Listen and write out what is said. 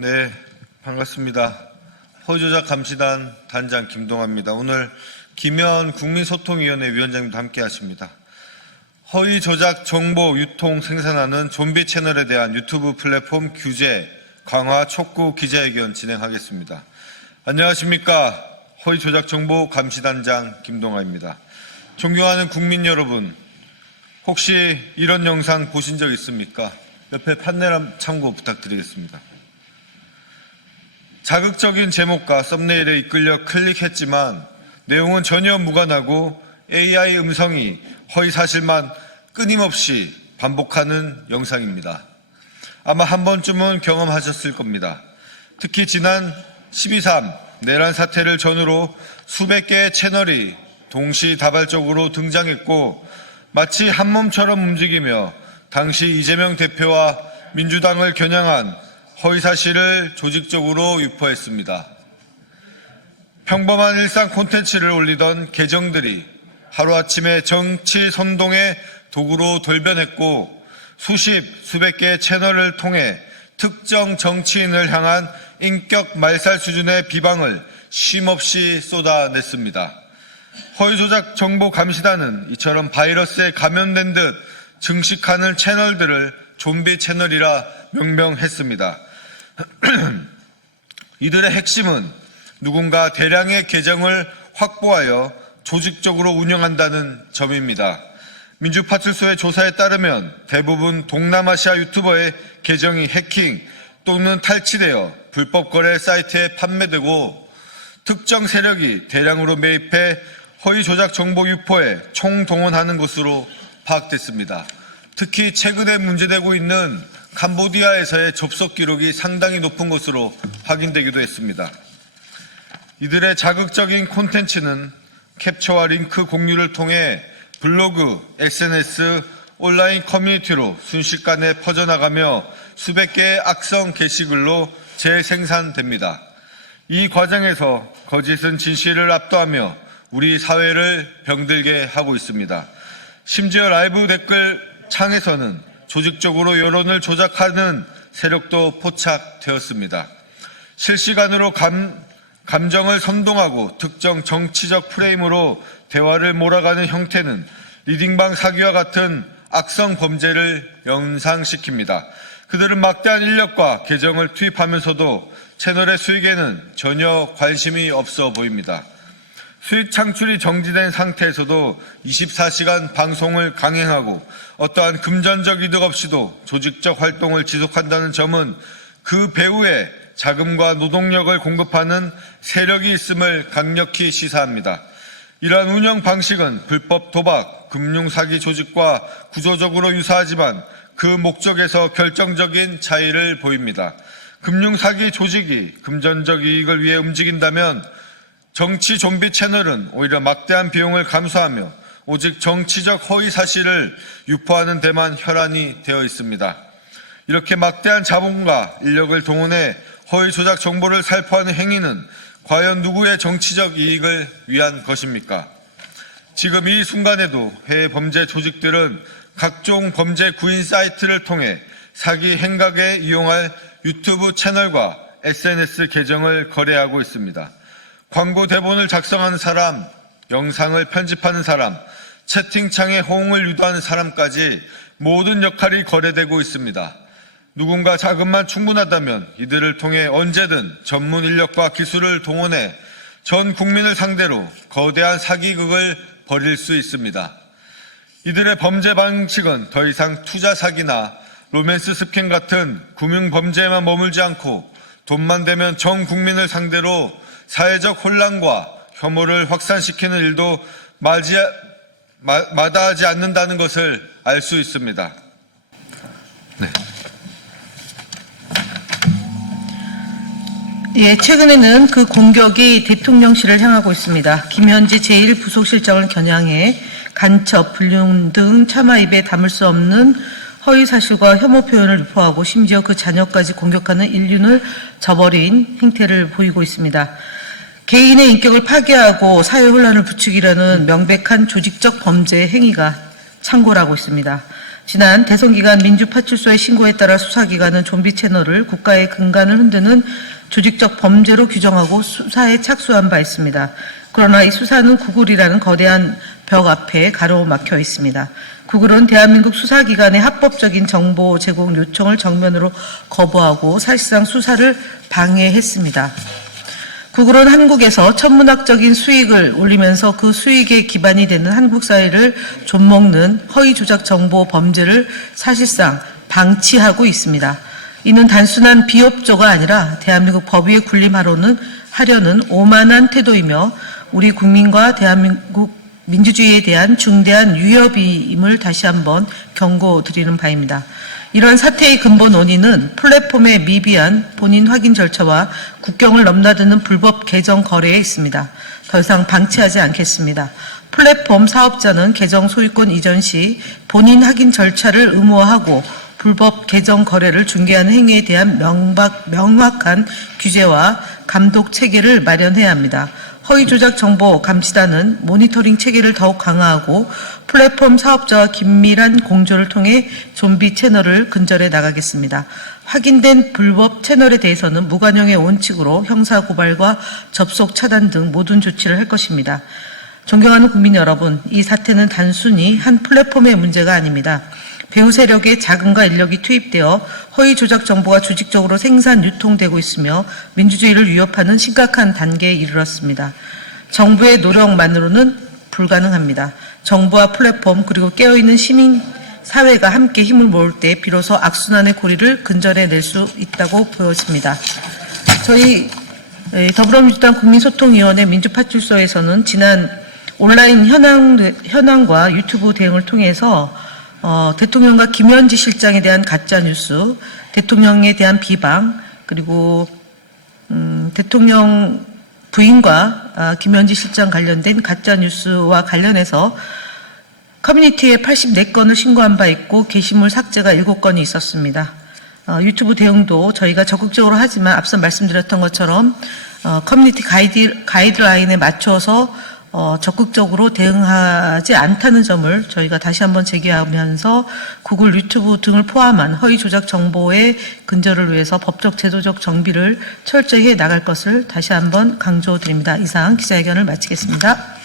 네, 반갑습니다. 허위조작 감시단 단장 김동아입니다. 오늘 김현 국민소통위원회 위원장님도 함께 하십니다. 허위조작 정보 유통 생산하는 좀비 채널에 대한 유튜브 플랫폼 규제 강화 촉구 기자회견 진행하겠습니다. 안녕하십니까. 허위조작 정보 감시단장 김동아입니다. 존경하는 국민 여러분, 혹시 이런 영상 보신 적 있습니까? 옆에 판넬 참고 부탁드리겠습니다. 자극적인 제목과 썸네일에 이끌려 클릭했지만 내용은 전혀 무관하고 AI 음성이 허위 사실만 끊임없이 반복하는 영상입니다. 아마 한 번쯤은 경험하셨을 겁니다. 특히 지난 12.3 내란 사태를 전후로 수백 개의 채널이 동시다발적으로 등장했고 마치 한 몸처럼 움직이며 당시 이재명 대표와 민주당을 겨냥한 허위사실을 조직적으로 유포했습니다. 평범한 일상 콘텐츠를 올리던 계정들이 하루아침에 정치 선동의 도구로 돌변했고 수백 개의 채널을 통해 특정 정치인을 향한 인격 말살 수준의 비방을 쉼없이 쏟아냈습니다. 허위조작 정보 감시단은 이처럼 바이러스에 감염된 듯 증식하는 채널들을 좀비 채널이라 명명했습니다. 이들의 핵심은 누군가 대량의 계정을 확보하여 조직적으로 운영한다는 점입니다. 민주파출소의 조사에 따르면 대부분 동남아시아 유튜버의 계정이 해킹 또는 탈취되어 불법 거래 사이트에 판매되고 특정 세력이 대량으로 매입해 허위 조작 정보 유포에 총동원하는 것으로 파악됐습니다. 특히 최근에 문제되고 있는 캄보디아에서의 접속 기록이 상당히 높은 것으로 확인되기도 했습니다. 이들의 자극적인 콘텐츠는 캡처와 링크 공유를 통해 블로그, SNS, 온라인 커뮤니티로 순식간에 퍼져나가며 수백 개의 악성 게시글로 재생산됩니다. 이 과정에서 거짓은 진실을 압도하며 우리 사회를 병들게 하고 있습니다. 심지어 라이브 댓글 창에서는 조직적으로 여론을 조작하는 세력도 포착되었습니다. 실시간으로 감정을 선동하고 특정 정치적 프레임으로 대화를 몰아가는 형태는 리딩방 사기와 같은 악성 범죄를 연상시킵니다. 그들은 막대한 인력과 계정을 투입하면서도 채널의 수익에는 전혀 관심이 없어 보입니다. 수익 창출이 정지된 상태에서도 24시간 방송을 강행하고 어떠한 금전적 이득 없이도 조직적 활동을 지속한다는 점은 그 배후에 자금과 노동력을 공급하는 세력이 있음을 강력히 시사합니다. 이러한 운영 방식은 불법 도박, 금융사기 조직과 구조적으로 유사하지만 그 목적에서 결정적인 차이를 보입니다. 금융사기 조직이 금전적 이익을 위해 움직인다면 정치 좀비 채널은 오히려 막대한 비용을 감수하며 오직 정치적 허위 사실을 유포하는 데만 혈안이 되어 있습니다. 이렇게 막대한 자본과 인력을 동원해 허위 조작 정보를 살포하는 행위는 과연 누구의 정치적 이익을 위한 것입니까? 지금 이 순간에도 해외 범죄 조직들은 각종 범죄 구인 사이트를 통해 사기 행각에 이용할 유튜브 채널과 SNS 계정을 거래하고 있습니다. 광고 대본을 작성하는 사람, 영상을 편집하는 사람, 채팅창에 호응을 유도하는 사람까지 모든 역할이 거래되고 있습니다. 누군가 자금만 충분하다면 이들을 통해 언제든 전문 인력과 기술을 동원해 전 국민을 상대로 거대한 사기극을 벌일 수 있습니다. 이들의 범죄 방식은 더 이상 투자 사기나 로맨스 스캠 같은 금융 범죄에만 머물지 않고 돈만 되면 전 국민을 상대로 사회적 혼란과 혐오를 확산시키는 일도 마다하지 않는다는 것을 알 수 있습니다. 네. 예, 최근에는 그 공격이 대통령실을 향하고 있습니다. 김현지 제1부속실장을 겨냥해 간첩, 불륜 등 차마 입에 담을 수 없는 허위 사실과 혐오 표현을 유포하고 심지어 그 자녀까지 공격하는 인륜을 저버린 행태를 보이고 있습니다. 개인의 인격을 파괴하고 사회 혼란을 부추기려는 명백한 조직적 범죄 행위가 창궐하고 있습니다. 지난 대선 기간 민주파출소의 신고에 따라 수사기관은 좀비 채널을 국가의 근간을 흔드는 조직적 범죄로 규정하고 수사에 착수한 바 있습니다. 그러나 이 수사는 구글이라는 거대한 벽 앞에 가로막혀 있습니다. 구글은 대한민국 수사기관의 합법적인 정보 제공 요청을 정면으로 거부하고 사실상 수사를 방해했습니다. 구글은 한국에서 천문학적인 수익을 올리면서 그 수익의 기반이 되는 한국 사회를 좀먹는 허위 조작 정보 범죄를 사실상 방치하고 있습니다. 이는 단순한 비협조가 아니라 대한민국 법위에 군림하려는 오만한 태도이며 우리 국민과 대한민국 민주주의에 대한 중대한 위협임을 다시 한번 경고드리는 바입니다. 이러한 사태의 근본 원인은 플랫폼의 미비한 본인 확인 절차와 국경을 넘나드는 불법 계정 거래에 있습니다. 더 이상 방치하지 않겠습니다. 플랫폼 사업자는 계정 소유권 이전 시 본인 확인 절차를 의무화하고 불법 계정 거래를 중개하는 행위에 대한 명확한 규제와 감독 체계를 마련해야 합니다. 허위 조작 정보 감시단은 모니터링 체계를 더욱 강화하고 플랫폼 사업자와 긴밀한 공조를 통해 좀비 채널을 근절해 나가겠습니다. 확인된 불법 채널에 대해서는 무관용의 원칙으로 형사 고발과 접속 차단 등 모든 조치를 할 것입니다. 존경하는 국민 여러분, 이 사태는 단순히 한 플랫폼의 문제가 아닙니다. 배후 세력의 자금과 인력이 투입되어 허위 조작 정보가 조직적으로 생산, 유통되고 있으며 민주주의를 위협하는 심각한 단계에 이르렀습니다. 정부의 노력만으로는 불가능합니다. 정부와 플랫폼 그리고 깨어있는 시민 사회가 함께 힘을 모을 때 비로소 악순환의 고리를 근절해낼 수 있다고 보여집니다. 저희 더불어민주당 국민소통위원회 민주파출소에서는 지난 온라인 현황과 유튜브 대응을 통해서 대통령과 김현지 실장에 대한 가짜뉴스, 대통령에 대한 비방, 그리고 대통령 부인과 김현지 실장 관련된 가짜뉴스와 관련해서 커뮤니티에 84건을 신고한 바 있고 게시물 삭제가 7건이 있었습니다. 유튜브 대응도 저희가 적극적으로 하지만 앞서 말씀드렸던 것처럼 커뮤니티 가이드라인에 맞춰서 적극적으로 대응하지 않다는 점을 저희가 다시 한번 제기하면서 구글, 유튜브 등을 포함한 허위 조작 정보의 근절을 위해서 법적, 제도적 정비를 철저히 해 나갈 것을 다시 한번 강조드립니다. 이상 기자회견을 마치겠습니다.